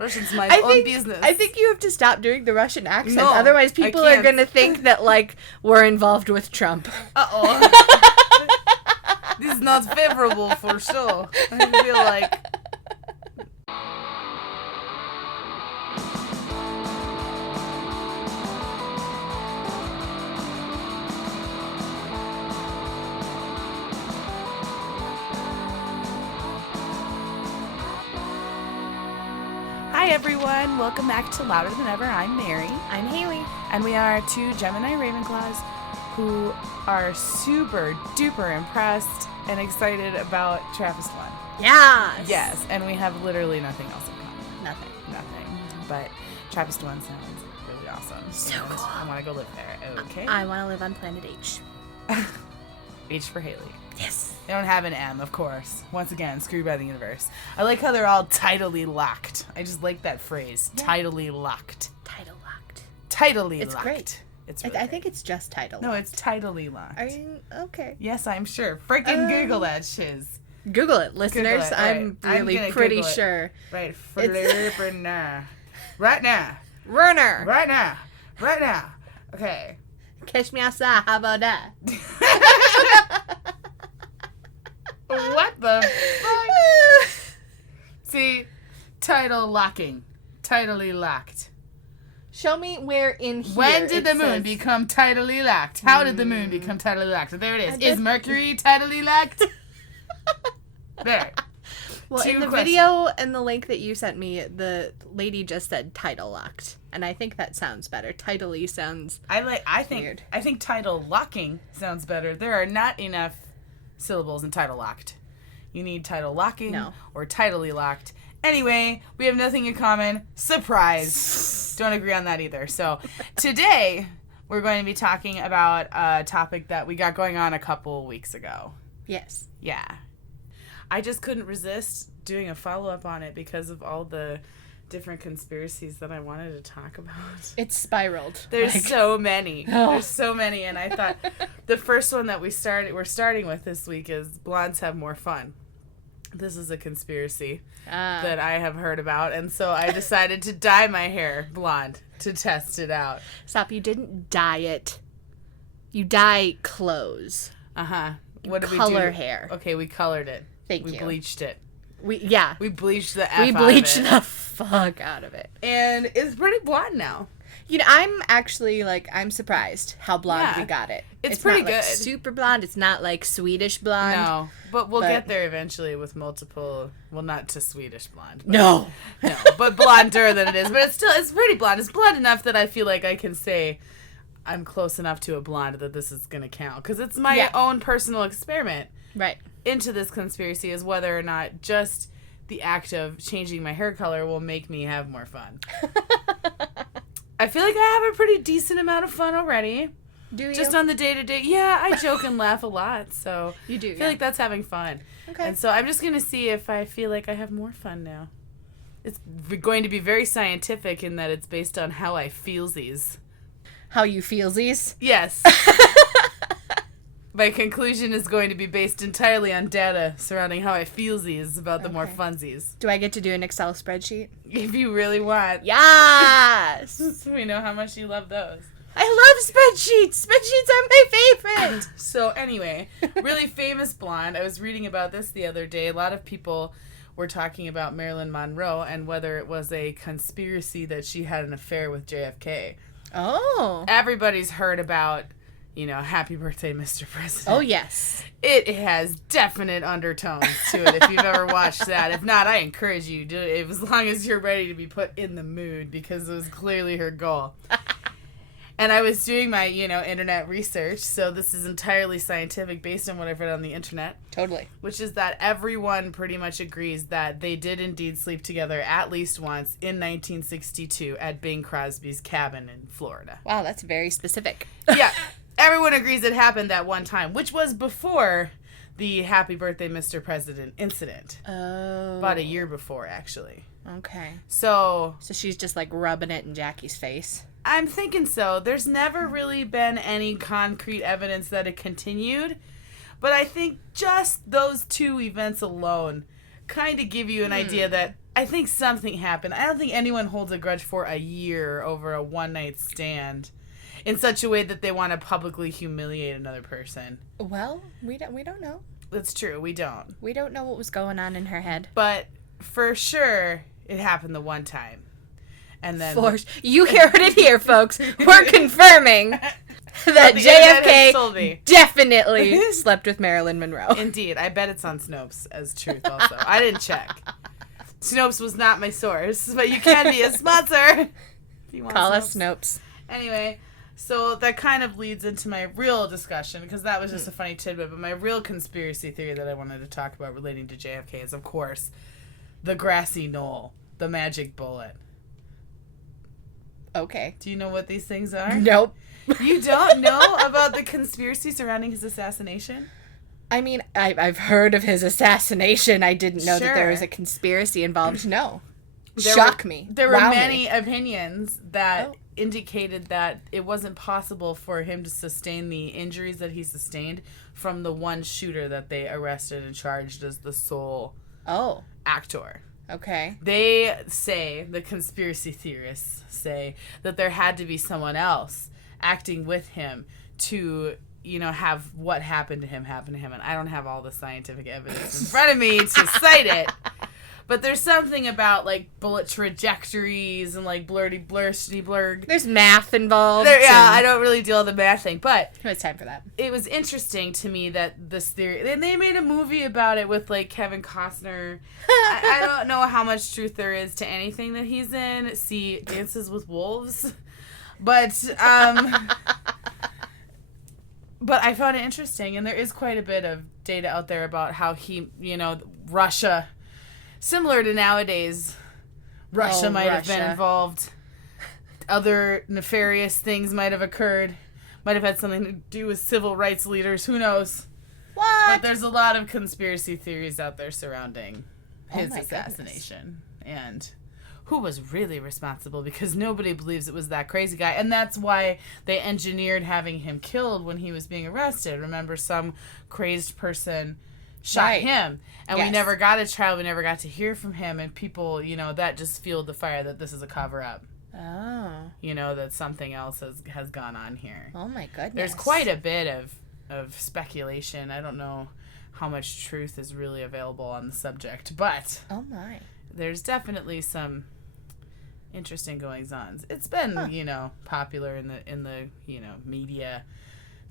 Russian's my own business. I think you have to stop doing the Russian accent. No, Otherwise, people are going to think that, like, we're involved with Trump. Uh-oh. This is not favorable for sure. I feel like... Hi everyone, welcome back to Louder Than Ever. I'm Mary. I'm Haley. And we are two Gemini Ravenclaws who are super duper impressed and excited about Trappist-1. Yes. Yes, and we have literally nothing else in common. Nothing. But Trappist-1 sounds really awesome. So and cool. I want to go live there. Okay. I want to live on Planet H. H for Haley. Yes. They don't have an M, of course. Once again, screwed by the universe. I like how they're all tidally locked. I just like that phrase. Yeah. Tidally locked. Tidal locked. Tidally it's locked. Great. It's really I think it's just tidal. No, it's tidally locked. Are you okay? Yes, I'm sure. Freaking Google that shiz. Google it, listeners. Google it. I'm really pretty sure. Right, flirper Right now. Runner. Right now. Right now. Okay. Catch me outside. How about that? What the fuck? See, title locking. Tidally locked. Show me where in here. When did the moon become tidally locked? How did the moon become tidally locked? There it is. Is Mercury tidally locked? There. Well, in the video and the link that you sent me, the lady just said tidal locked, and I think that sounds better. Tidally sounds weird. I think tidal locking sounds better. There are not enough syllables in tidal locked. You need tidal locking or tidally locked. Anyway, we have nothing in common. Surprise. Don't agree on that either. So today we're going to be talking about a topic that we got going on a couple weeks ago. Yes. Yeah. I just couldn't resist doing a follow-up on it because of all the different conspiracies that I wanted to talk about. It's spiraled. There's so many. Oh. There's so many, and I thought the first one that we're starting with this week is blondes have more fun. This is a conspiracy that I have heard about, and so I decided to dye my hair blonde to test it out. Stop, you didn't dye it. You dye clothes. Uh-huh. What did we do? Color hair. Okay, we colored it. Thank you. We bleached it. We bleached the F out of it. We bleached the fuck out of it. And it's pretty blonde now. You know, I'm surprised how blonde we got it. It's pretty not, good. Like, super blonde. It's not like Swedish blonde. No, but we'll get there eventually with multiple, well, not to Swedish blonde. But, no, but blonder than it is. But it's pretty blonde. It's blonde enough that I feel like I can say I'm close enough to a blonde that this is going to count. Because it's my own personal experiment. Right. Into this conspiracy is whether or not just the act of changing my hair color will make me have more fun. I feel like I have a pretty decent amount of fun already. Do you? Just on the day-to-day. Yeah, I joke and laugh a lot, so you do. I feel like that's having fun. Okay. And so I'm just going to see if I feel like I have more fun now. It's going to be very scientific in that it's based on how I feelsies. How you feelsies? Yes. My conclusion is going to be based entirely on data surrounding how I feelsies about the more funsies. Do I get to do an Excel spreadsheet? If you really want. Yes! We know how much you love those. I love spreadsheets! Spreadsheets are my favorite! So anyway, really famous blonde. I was reading about this the other day. A lot of people were talking about Marilyn Monroe and whether it was a conspiracy that she had an affair with JFK. Oh. Everybody's heard about, Happy Birthday, Mr. President. Oh, yes. It has definite undertones to it if you've ever watched that. If not, I encourage you to do it as long as you're ready to be put in the mood because it was clearly her goal. And I was doing my, internet research, so this is entirely scientific based on what I've read on the internet. Totally. Which is that everyone pretty much agrees that they did indeed sleep together at least once in 1962 at Bing Crosby's cabin in Florida. Wow, that's very specific. Yeah. Everyone agrees it happened that one time, which was before the Happy Birthday, Mr. President incident. Oh. About a year before, actually. Okay. So she's just like rubbing it in Jackie's face. I'm thinking so. There's never really been any concrete evidence that it continued, but I think just those two events alone kind of give you an idea that I think something happened. I don't think anyone holds a grudge for a year over a one-night stand in such a way that they want to publicly humiliate another person. Well, we don't know. That's true. We don't. We don't know what was going on in her head. But for sure, it happened the one time. And then you heard it here, folks. We're confirming that JFK definitely slept with Marilyn Monroe. Indeed. I bet it's on Snopes as truth also. I didn't check. Snopes was not my source, but you can be a sponsor if you want. Call us Snopes. Anyway, so that kind of leads into my real discussion, because that was just a funny tidbit, but my real conspiracy theory that I wanted to talk about relating to JFK is, of course, the grassy knoll, the magic bullet. Okay. Do you know what these things are? Nope. You don't know about the conspiracy surrounding his assassination? I mean, I've heard of his assassination. I didn't know that there was a conspiracy involved. No. Shock me. There were many opinions that indicated that it wasn't possible for him to sustain the injuries that he sustained from the one shooter that they arrested and charged as the sole actor. Okay. They say, the conspiracy theorists say, that there had to be someone else acting with him to, have what happened to him happen to him. And I don't have all the scientific evidence in front of me to cite it. But there's something about, bullet trajectories and, blurg. There's math involved. I don't really deal with the math thing, but... It's time for that. It was interesting to me that this theory... And they made a movie about it with, Kevin Costner. I don't know how much truth there is to anything that he's in. See Dances with Wolves. But, but I found it interesting, and there is quite a bit of data out there about how he, Russia... Similar to nowadays, Russia might have been involved. Other nefarious things might have occurred. Might have had something to do with civil rights leaders. Who knows? What? But there's a lot of conspiracy theories out there surrounding his assassination. And who was really responsible, because nobody believes it was that crazy guy. And that's why they engineered having him killed when he was being arrested. Remember, some crazed person shot him, and we never got a trial. We never got to hear from him, and people, that just fueled the fire that this is a cover-up. Oh. That something else has gone on here. Oh my goodness. There's quite a bit of speculation. I don't know how much truth is really available on the subject, but oh my, there's definitely some interesting goings-ons. It's been, popular in the media.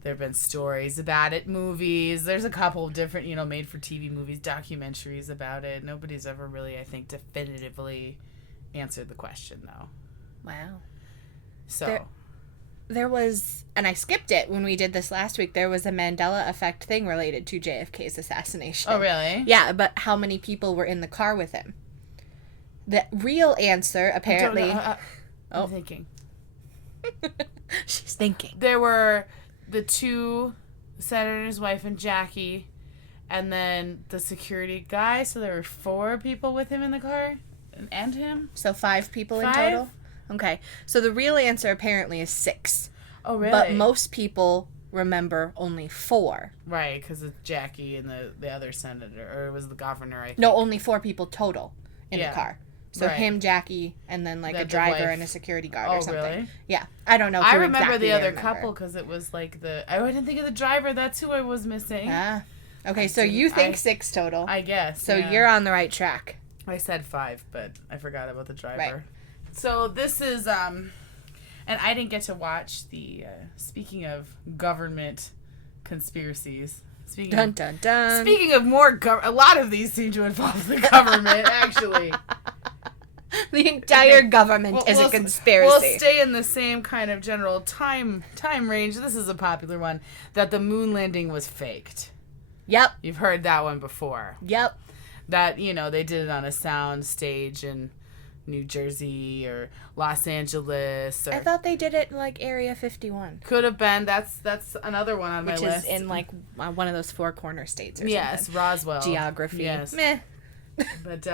There have been stories about it, movies. There's a couple of different, made-for-TV movies, documentaries about it. Nobody's ever really, I think, definitively answered the question, though. Wow. So. There was, and I skipped it when we did this last week, there was a Mandela effect thing related to JFK's assassination. Oh, really? Yeah, but how many people were in the car with him? The real answer, apparently... I'm thinking. She's thinking. There were... the two, the senator and his wife and Jackie, and then the security guy. So there were 4 people with him in the car, and him. So 5 people in total? Okay. So the real answer apparently is 6. Oh, really? But most people remember only 4. Right, because it's Jackie and the other senator, or it was the governor, I think. No, only 4 people total in the car. So him, Jackie, and then a driver and a security guard or something. Really? Yeah. I don't know. I remember the other couple because it was I didn't think of the driver. That's who I was missing. Ah. Okay, so you think 6 total. I guess. So you're on the right track. I said 5, but I forgot about the driver. Right. So this is, and I didn't get to watch the, speaking of government conspiracies. Dun, dun, dun. Speaking of a lot of these seem to involve the government, actually. The entire government is a conspiracy. We'll stay in the same kind of general time range. This is a popular one, that the moon landing was faked. Yep. You've heard that one before. Yep. That, they did it on a sound stage in New Jersey or Los Angeles. I thought they did it in, Area 51. Could have been. That's another one on my list. Which is in, one of those 4 corner states or something. Yes, Roswell. Geography. Yes. Meh. But,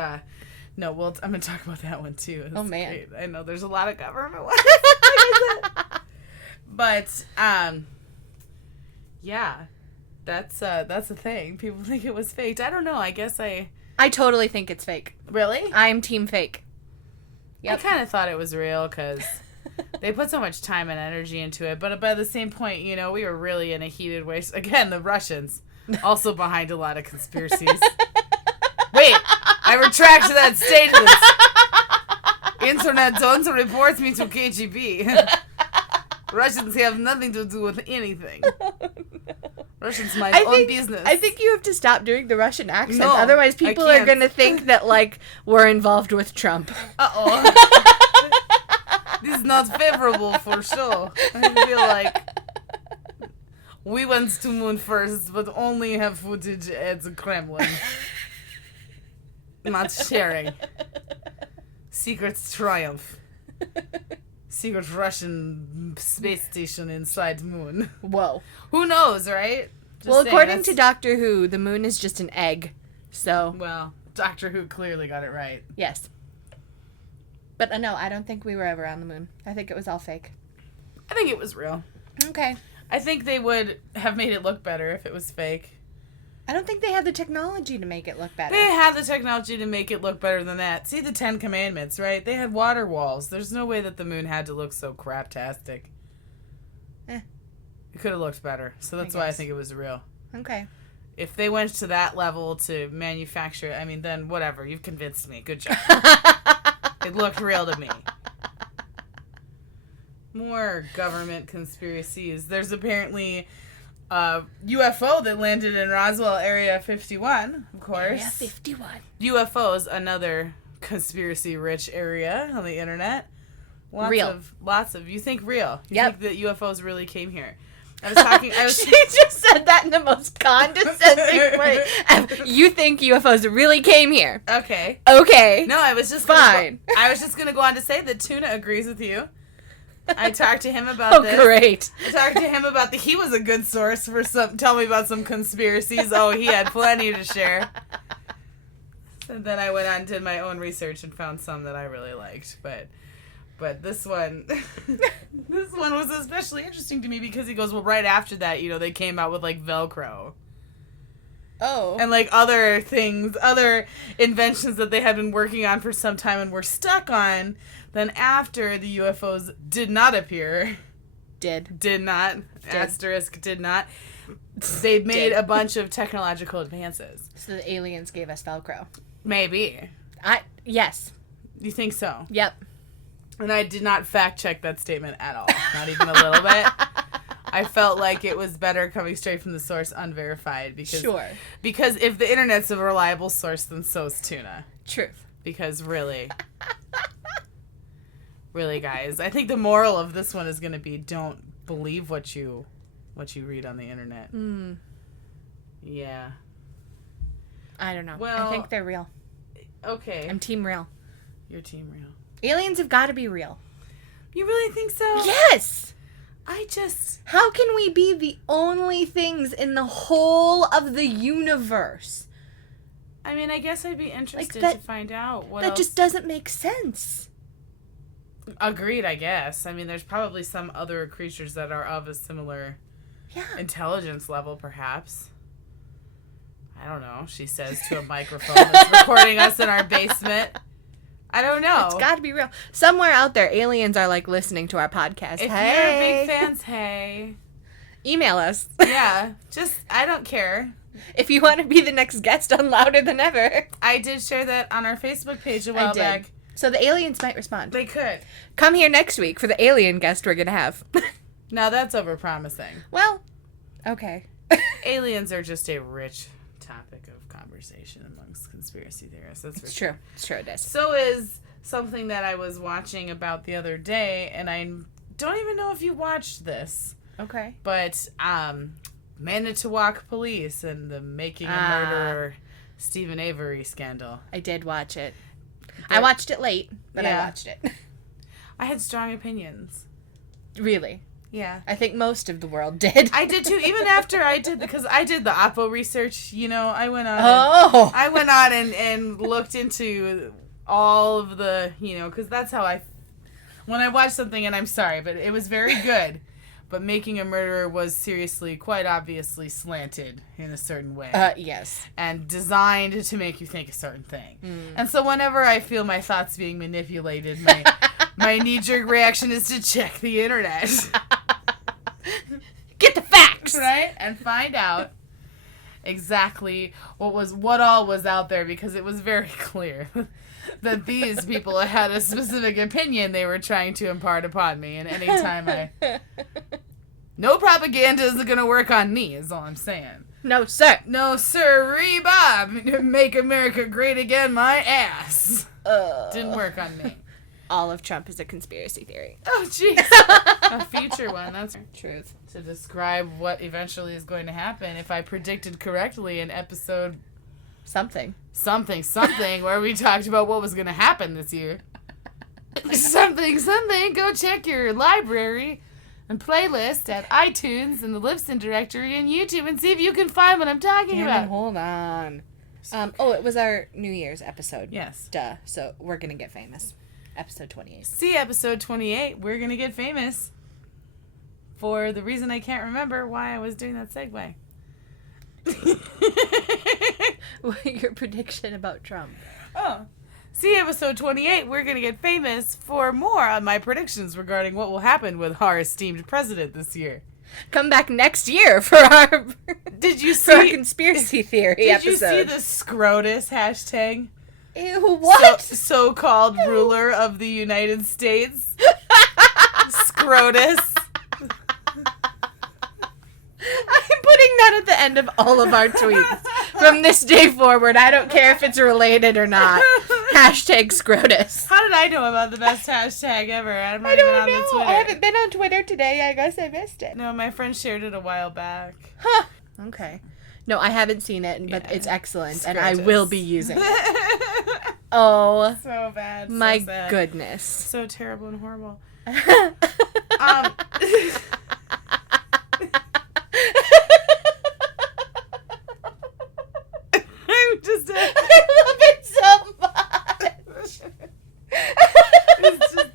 no, I'm going to talk about that one, too. Oh, man. Great. I know there's a lot of government ones. But, yeah, that's a thing. People think it was faked. I don't know. I guess I I totally think it's fake. Really? I'm team fake. Yep. I kind of thought it was real because they put so much time and energy into it. But by the same point, you know, we were really in a heated way. Again, the Russians also behind a lot of conspiracies. Wait, I retract that statement. Internet don't report me to KGB. Russians have nothing to do with anything. Russians mind own business. I think you have to stop doing the Russian accent. No, otherwise people are going to think that, like, we're involved with Trump. Uh-oh. This is not favorable for sure. I feel like we went to moon first, but only have footage at the Kremlin. Not sharing. Secret triumph. Secret Russian space station inside moon. Whoa. Who knows, right? Well, according to Doctor Who, the moon is just an egg. So. Well, Doctor Who clearly got it right. Yes. But no, I don't think we were ever on the moon. I think it was all fake. I think it was real. Okay. I think they would have made it look better if it was fake. I don't think they had the technology to make it look better. They had the technology to make it look better than that. See the 10 Commandments, right? They had water walls. There's no way that the moon had to look so craptastic. It could have looked better. So that's why I think it was real. Okay. If they went to that level to manufacture, I mean, then whatever. You've convinced me. Good job. It looked real to me. More government conspiracies. There's apparently a UFO that landed in Roswell Area 51, of course. Area 51. UFOs, another conspiracy-rich area on the internet. Lots of. You think real? You think that UFOs really came here? She just said that in the most condescending way. You think UFOs really came here? Okay. No, I was just fine. I was just gonna go on to say that Tuna agrees with you. I talked to him about this. Oh, great. I talked to him about he was a good source for tell me about some conspiracies. Oh, he had plenty to share. And then I went on and did my own research and found some that I really liked. But this one was especially interesting to me because he goes, well, right after that, you know, they came out with, like, Velcro. Oh. And, like, other things, other inventions that they had been working on for some time and were stuck on. Then after the UFOs did not appear. Did not. Asterisk did not. They made a bunch of technological advances. So the aliens gave us Velcro. Maybe. Yes. You think so? Yep. And I did not fact check that statement at all. Not even a little bit. I felt like it was better coming straight from the source unverified. Because if the internet's a reliable source, then so's Tuna. Truth. Because really, guys, I think the moral of this one is going to be don't believe what you read on the internet. Yeah. I don't know. Well, I think they're real. Okay. I'm team real. You're team real. Aliens have got to be real. You really think so? Yes! How can we be the only things in the whole of the universe? I mean, I guess I'd be interested to find out what else. Just doesn't make sense. Agreed, I guess. I mean, there's probably some other creatures that are of a similar intelligence level, perhaps. I don't know, she says to a microphone that's recording us in our basement. I don't know. It's got to be real. Somewhere out there, aliens are, like, listening to our podcast. If you're big fans, hey. Email us. Yeah. I don't care. If you want to be the next guest on Louder Than Ever. I did share that on our Facebook page a while back. So the aliens might respond. They could. Come here next week for the alien guest we're going to have. Now that's overpromising. Well, okay. Aliens are just a rich topic of conversation amongst conspiracy theorists. That's for sure. It's true, it is. So is something that I was watching about the other day, and I don't even know if you watched this. Okay. But Manitowoc Police and the Making a Murderer Stephen Avery scandal. I did watch it. I watched it late, but I watched it. I had strong opinions. Really? Yeah. I think most of the world did. I did too, even after I did, because I did the Oppo research, you know, I went on and looked into all of the, you know, because that's how when I watch something, and I'm sorry, but it was very good, but making a murderer was seriously, quite obviously slanted in a certain way. Yes. And designed to make you think a certain thing. And so whenever I feel my thoughts being manipulated, my knee-jerk reaction is to check the internet. Get the facts! Right? And find out exactly what all was out there, because it was very clear that these people had a specific opinion they were trying to impart upon me. And anytime no propaganda isn't going to work on me, is all I'm saying. No, sir. No, sir, Bob. Make America great again, my ass. Didn't work on me. All of Trump is a conspiracy theory. Oh, jeez. A future one. That's truth. To describe what eventually is going to happen if I predicted correctly in episode... Something, where we talked about what was going to happen this year. Something. Go check your library and playlist at iTunes and the Libsyn directory and YouTube and see if you can find what I'm talking about. Hold on. It was our New Year's episode. Yes. Duh. So we're going to get famous. Episode 28. See, episode 28, we're going to get famous for the reason I can't remember why I was doing that segue. Your prediction about Trump. Oh. See, episode 28, we're going to get famous for more on my predictions regarding what will happen with our esteemed president this year. Come back next year for our conspiracy theory episode. Did you see the SCROTUS hashtag? Ew, what? So-called ruler of the United States. SCROTUS. I'm putting that at the end of all of our tweets. From this day forward, I don't care if it's related or not. Hashtag SCROTUS. How did I know about the best hashtag ever? I'm not I even don't on know. the Twitter. I haven't been on Twitter today. I guess I missed it. No, my friend shared it a while back. Huh. Okay. No, I haven't seen it, but it's excellent, SCROTUS. and I will be using it. Oh. So bad. My so sad. goodness. So terrible and horrible. I'm just... I love it so much. It's just...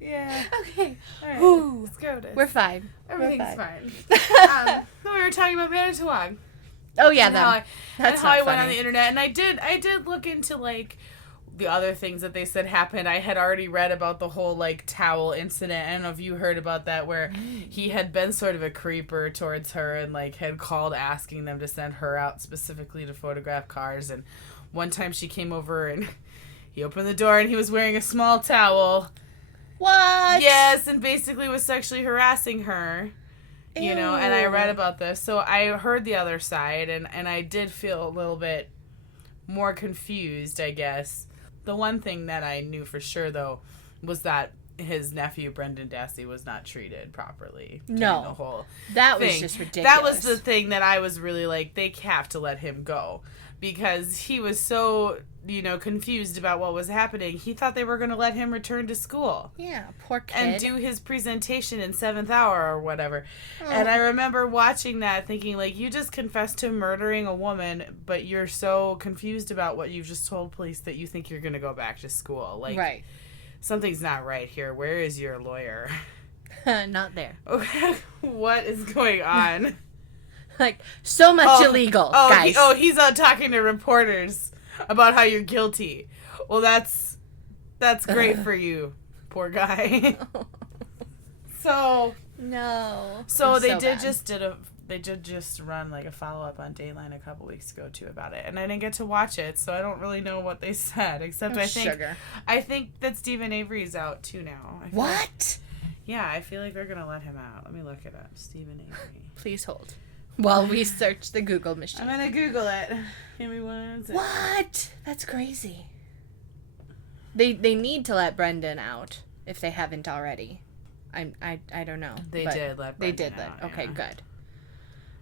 Yeah. Okay. All right. Whew. SCROTUS. We're fine. Everything's fine. We were talking about Manitowoc. Oh yeah, and how that's I not went on funny. the internet, and I did look into like the other things that they said happened. I had already read about the whole like towel incident. I don't know if you heard about that, where he had been sort of a creeper towards her and like had called asking them to send her out specifically to photograph cars. And one time she came over and he opened the door and he was wearing a small towel. What? Yes, and basically was sexually harassing her. You know, and I read about this. So I heard the other side, and I did feel a little bit more confused, I guess. The one thing that I knew for sure, though, was that his nephew, Brendan Dassey, was not treated properly. No. The whole that thing. was just ridiculous. That was the thing that I was really like, they have to let him go. Because he was so, confused about what was happening. He thought they were going to let him return to school. Yeah, poor kid. And do his presentation in 7th hour or whatever. Oh. And I remember watching that thinking, like, you just confessed to murdering a woman, but you're so confused about what you've just told police that you think you're going to go back to school. Like, right. Something's not right here. Where is your lawyer? Not there. What is going on? Like, so much illegal, guys. He's out talking to reporters about how you're guilty. Well, that's great for you, poor guy. So no. So they did just run like a follow-up on Dateline a couple weeks ago too about it, and I didn't get to watch it, so I don't really know what they said, except I think that Stephen Avery's out too now. What? Yeah, I feel like they're gonna let him out. Let me look it up. Stephen Avery. Please hold while we search the Google machine. I'm gonna Google it. Give me 1 second. What? That's crazy. They need to let Brendan out if they haven't already. I don't know. They did let Brendan out. Okay, good.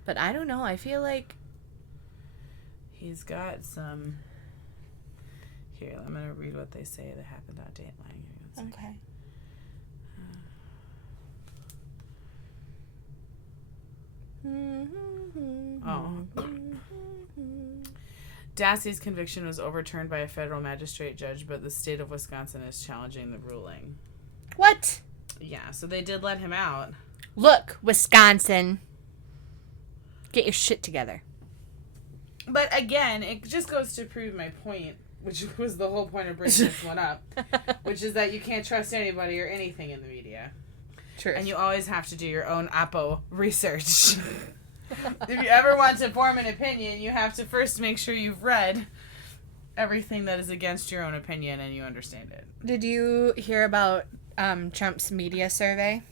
But I don't know. I feel like he's got some. Here, I'm gonna read what they say that happened on Dateline. Okay. Dassey's conviction was overturned by a federal magistrate judge, but the state of Wisconsin is challenging the ruling. What? Yeah, so they did let him out. Look, Wisconsin. Get your shit together. But again, it just goes to prove my point, which was the whole point of bringing this one up, which is that you can't trust anybody or anything in the media. True. And you always have to do your own Oppo research. If you ever want to form an opinion, you have to first make sure you've read everything that is against your own opinion and you understand it. Did you hear about Trump's media survey?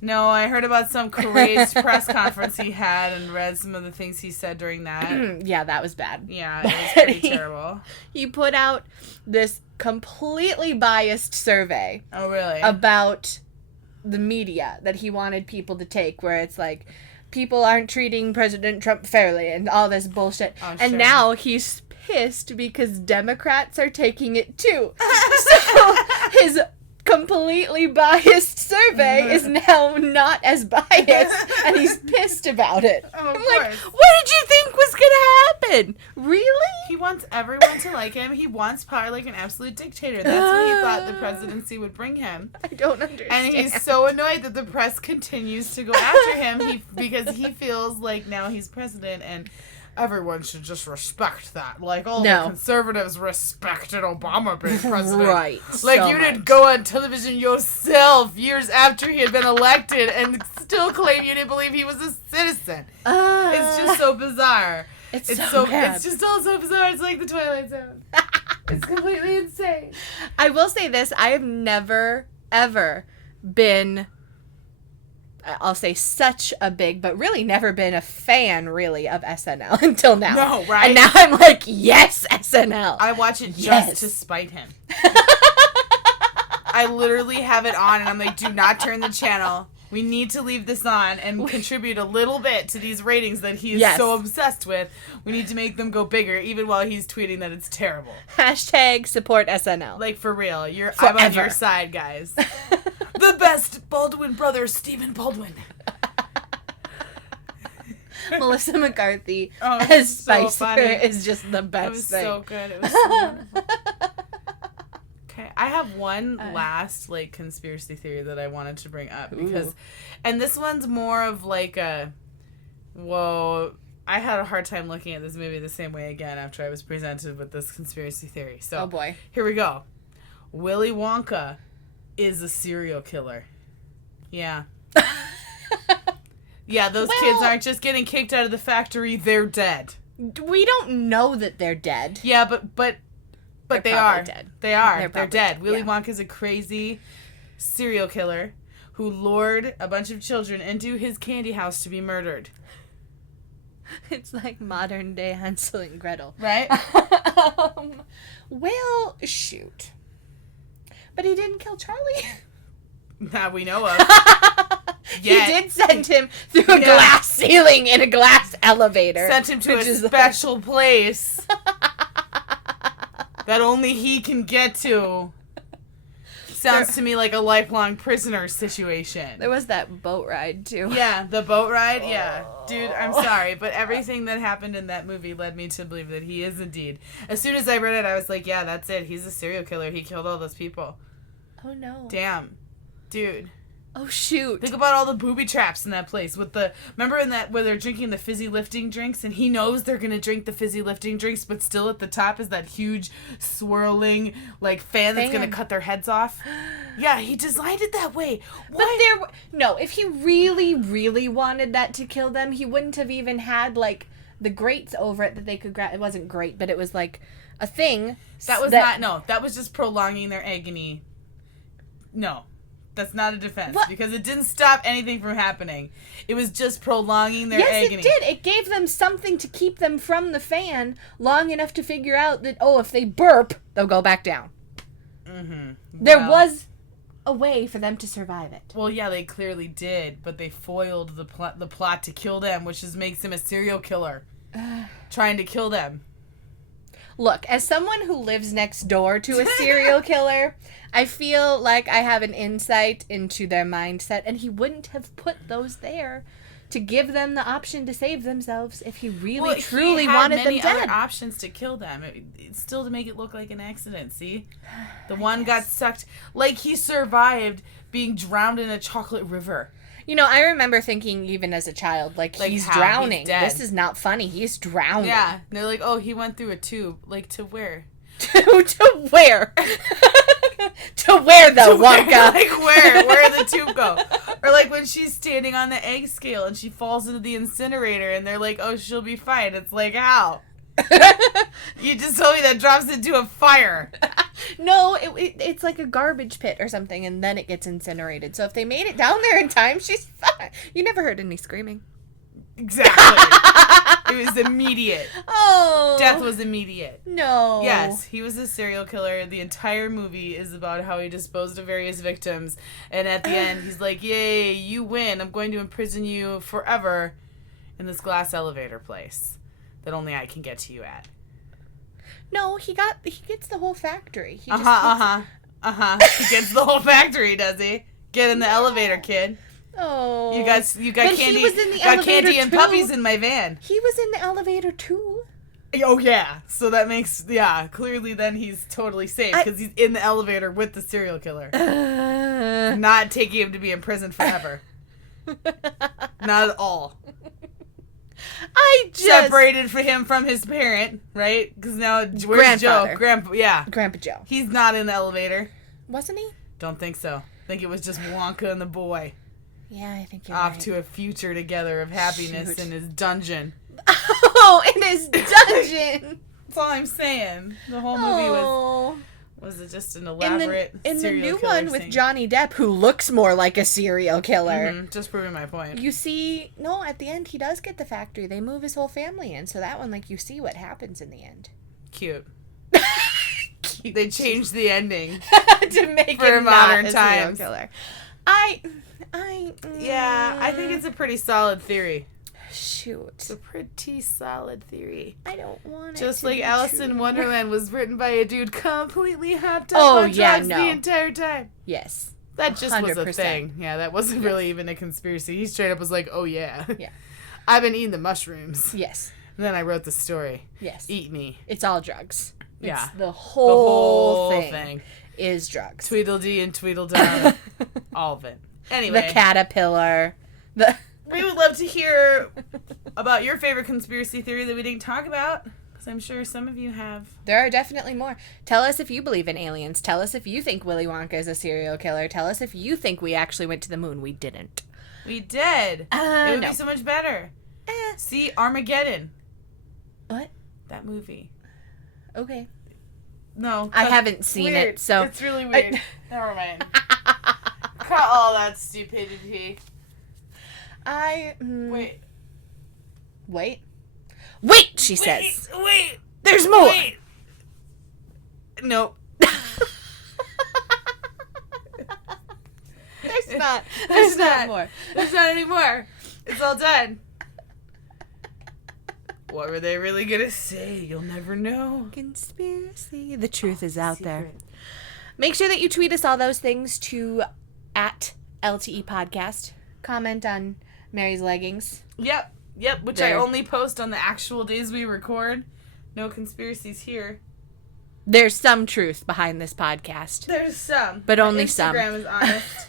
No, I heard about some crazed press conference he had and read some of the things he said during that. Yeah, that was bad. Yeah, it was pretty terrible. He put out this completely biased survey. Oh, really? About the media that he wanted people to take, where it's like, people aren't treating President Trump fairly and all this bullshit. Oh, and sure. Now he's pissed because Democrats are taking it too. So his completely biased survey is now not as biased, and he's pissed about it. Oh, I'm like, what did you think was gonna happen? Really? He wants everyone to like him. He wants power like an absolute dictator. That's what he thought the presidency would bring him. I don't understand. And he's so annoyed that the press continues to go after him because he feels like now he's president and everyone should just respect that. Like, all the conservatives respected Obama being president. Right. Like, so you didn't go on television yourself years after he had been elected and still claim you didn't believe he was a citizen. It's just so bizarre. It's so bad. It's just all so bizarre. It's like the Twilight Zone. It's completely insane. I will say this. I have never, ever been... I'll say such a big, but really never been a fan, really, of SNL until now. No, right? And now I'm like, yes, SNL. I watch it just to spite him. I literally have it on, and I'm like, do not turn the channel. We need to leave this on and contribute a little bit to these ratings that he is so obsessed with. We need to make them go bigger, even while he's tweeting that it's terrible. # support SNL. Like, for real. I'm on your side, guys. The best Baldwin brothers, Stephen Baldwin. Melissa McCarthy as Spicer is just the best thing. It was so good. It was so wonderful. Okay, I have one last, like, conspiracy theory that I wanted to bring up because, and this one's more of like a, whoa, I had a hard time looking at this movie the same way again after I was presented with this conspiracy theory. So, oh boy. Here we go. Willy Wonka is a serial killer. Yeah. Yeah, those kids aren't just getting kicked out of the factory, they're dead. We don't know that they're dead. Yeah, but they are. Dead. They are. They're dead. Willy Wonka's a crazy serial killer who lured a bunch of children into his candy house to be murdered. It's like modern day Hansel and Gretel. Right? Well, shoot. But he didn't kill Charlie. That we know of. He did send him through a glass ceiling in a glass elevator. Sent him to a special place that only he can get to. Sounds to me like a lifelong prisoner situation. There was that boat ride, too. Yeah, the boat ride, yeah. Dude, I'm sorry, but everything that happened in that movie led me to believe that he is indeed. As soon as I read it, I was like, yeah, that's it. He's a serial killer. He killed all those people. Oh, no. Damn. Dude. Oh, shoot. Think about all the booby traps in that place. Remember in that where they're drinking the fizzy lifting drinks and he knows they're going to drink the fizzy lifting drinks, but still at the top is that huge swirling like fan that's going to cut their heads off? Yeah, he designed it that way. What? But if he really, really wanted that to kill them, he wouldn't have even had like the grates over it that they could grab. It wasn't great, but it was like a thing. That was just prolonging their agony. No. That's not a defense. What? Because it didn't stop anything from happening. It was just prolonging their agony. Yes, it did. It gave them something to keep them from the fan long enough to figure out that, if they burp, they'll go back down. Mm-hmm. There was a way for them to survive it. Well, yeah, they clearly did, but they foiled the plot to kill them, which makes him a serial killer. Trying to kill them. Look, as someone who lives next door to a serial killer, I feel like I have an insight into their mindset, and he wouldn't have put those there to give them the option to save themselves if he really, truly wanted them dead. He had many other options to kill them. It's still to make it look like an accident, see? The one got sucked. Like, he survived being drowned in a chocolate river. I remember thinking even as a child, like he's drowning. This is not funny. He's drowning. Yeah. And they're like, oh, he went through a tube. Like, to where? To where? To where, though, Wonka? Like, where did the tube go? Or, like, when she's standing on the egg scale and she falls into the incinerator and they're like, oh, she'll be fine. It's like, how? You just told me that drops into a fire. No, it's like a garbage pit or something, and then it gets incinerated. So if they made it down there in time, she's fine. You never heard any screaming. Exactly. It was immediate. Oh. Death was immediate. No. Yes, he was a serial killer. The entire movie is about how he disposed of various victims. And at the end, he's like, yay, you win. I'm going to imprison you forever in this glass elevator place that only I can get to you at. No, he gets the whole factory. He He gets the whole factory, does he? Get in the elevator, kid. Oh. You got but candy. He was in the got candy and puppies in my van. He was in the elevator too. Oh yeah. So that makes clearly then he's totally safe because he's in the elevator with the serial killer. Not taking him to be in prison forever. Not at all. Separated for him from his parent, right? Because now where's Joe? Grandpa Joe. He's not in the elevator. Wasn't he? Don't think so. I think it was just Wonka and the boy. Yeah, I think you're off right. to a future together of happiness in his dungeon. Oh, in his dungeon. That's all I'm saying. The whole movie was it just an elaborate in the new one with Johnny Depp, who looks more like a serial killer. Mm-hmm. Just proving my point. You see, no, at the end he does get the factory. They move his whole family in, so that one, like, you see what happens in the end. Cute. They changed the ending to make for him modern not a times. serial killer. Yeah, I think it's a pretty solid theory. Shoot. It's a pretty solid theory. I don't want it Just to like be Alice true. in Wonderland was written by a dude completely hopped up on drugs the entire time. Yes. That just 100%. was a thing. Yeah, that wasn't really even a conspiracy. He straight up was like, oh yeah. Yeah. I've been eating the mushrooms. Yes. And then I wrote the story. Yes. Eat me. It's all drugs. Yeah. It's the whole thing is drugs. Tweedledee and Tweedledum. All of it. Anyway. The caterpillar. We would love to hear about your favorite conspiracy theory that we didn't talk about, because I'm sure some of you have. There are definitely more. Tell us if you believe in aliens. Tell us if you think Willy Wonka is a serial killer. Tell us if you think we actually went to the moon. We didn't. We did. It would be so much better. See Armageddon. What? That movie. Okay. No. I haven't seen it, so. It's really weird. Never mind. Cut all that stupidity. Wait, she says. Wait. There's more. Wait. Nope. There's not more. There's not any more. It's all done. What were they really gonna say? You'll never know. Conspiracy. The truth is out there. Make sure that you tweet us all those things to @LTE Podcast. Comment on Mary's leggings. Yep. Which I only post on the actual days we record. No conspiracies here. There's some truth behind this podcast. There's some. But only some. My Instagram is honest.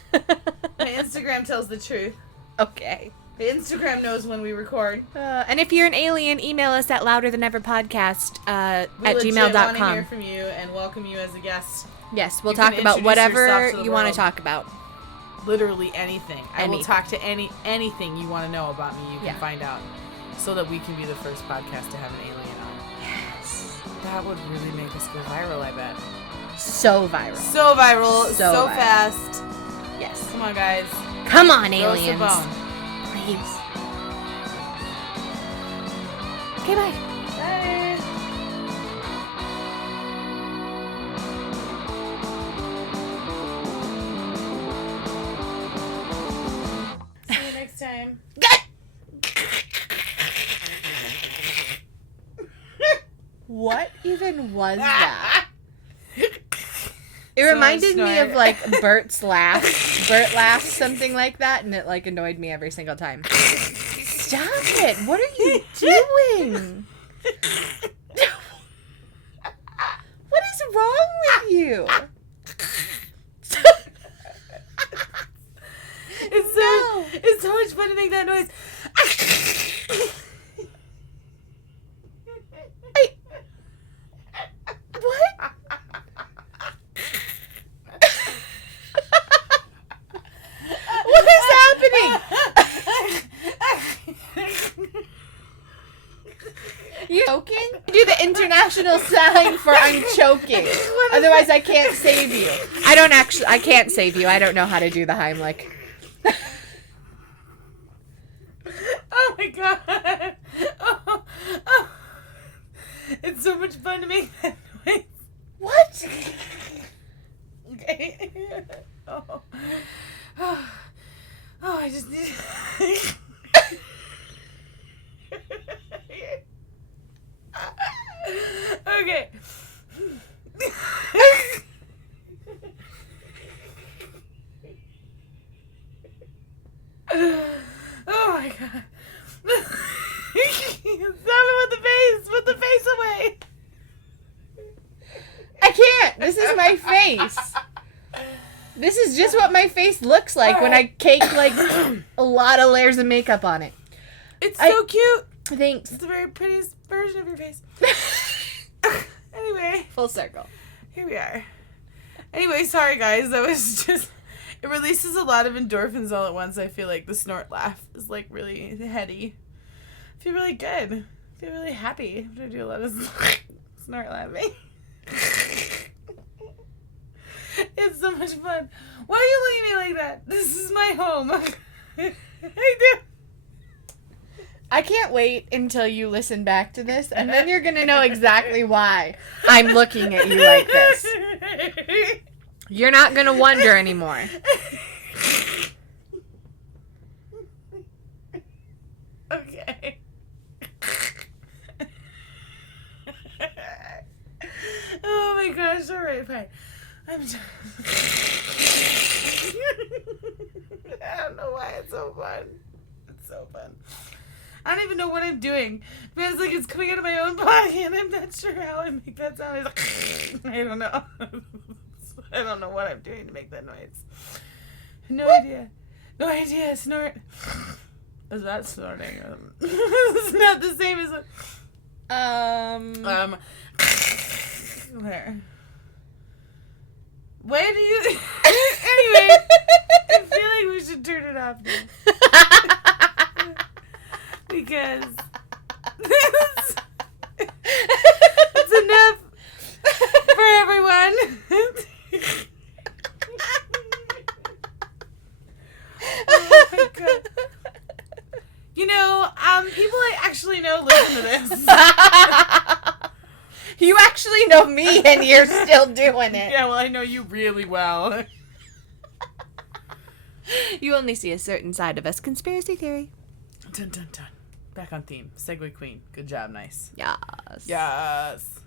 My Instagram tells the truth. Okay. The Instagram knows when we record. And if you're an alien, email us at louderthaneverpodcast at gmail.com. We legit want to hear from you and welcome you as a guest. Yes, we'll talk about whatever you want to talk about. Literally anything. I will talk to anything you want to know about me. You can find out, so that we can be the first podcast to have an alien on. Yes, that would really make us go viral. I bet. So viral. So viral. So viral. fast. Yes. Come on, guys. Come on, aliens. Throw us a bone. Please. Okay, bye. Bye. See you next time. What even was that? It reminded me of, like, Bert's laugh. Bert laughs something like that, and it, like, annoyed me every single time. Stop it! What are you doing? What is wrong with you? It's much fun to make that noise. What? What is happening? You choking? Do the international sign for I'm choking. Otherwise, I can't save you. I can't save you. I don't know how to do the Heimlich. Oh my god. Oh. It's so much fun to make that noise. What? Okay. Oh, I just need... Okay. Oh my god. Stop it with the face. Put the face away. I can't. This is my face. This is just what my face looks like when I cake like a lot of layers of makeup on it. It's so cute. Thanks. It's the very prettiest version of your face. Anyway. Full circle. Here we are. Anyway, sorry guys. That was just... It releases a lot of endorphins all at once. I feel like the snort laugh is like really heady. I feel really good. I feel really happy after I do a lot of snort laughing. It's so much fun. Why are you looking at me like that? This is my home. I do. I can't wait until you listen back to this, and then you're going to know exactly why I'm looking at you like this. You're not going to wonder anymore. Okay. Oh my gosh, alright, fine. I'm just... I don't know why it's so fun. It's so fun. I don't even know what I'm doing. But it's like it's coming out of my own body and I'm not sure how I make that sound. It's like, I don't know. I don't know what I'm doing to make that noise. No idea. No idea. Snort. Is that snorting? It's not the same as where? Why do you... Anyway, I feel like we should turn it off now. Because it's enough for everyone. Oh my god. You know, people I actually know listen to this. You actually know me and you're still doing it. Yeah, well, I know you really well. You only see a certain side of us. Conspiracy theory. Dun dun dun. Back on theme. Segue queen. Good job, nice. Yes. Yes.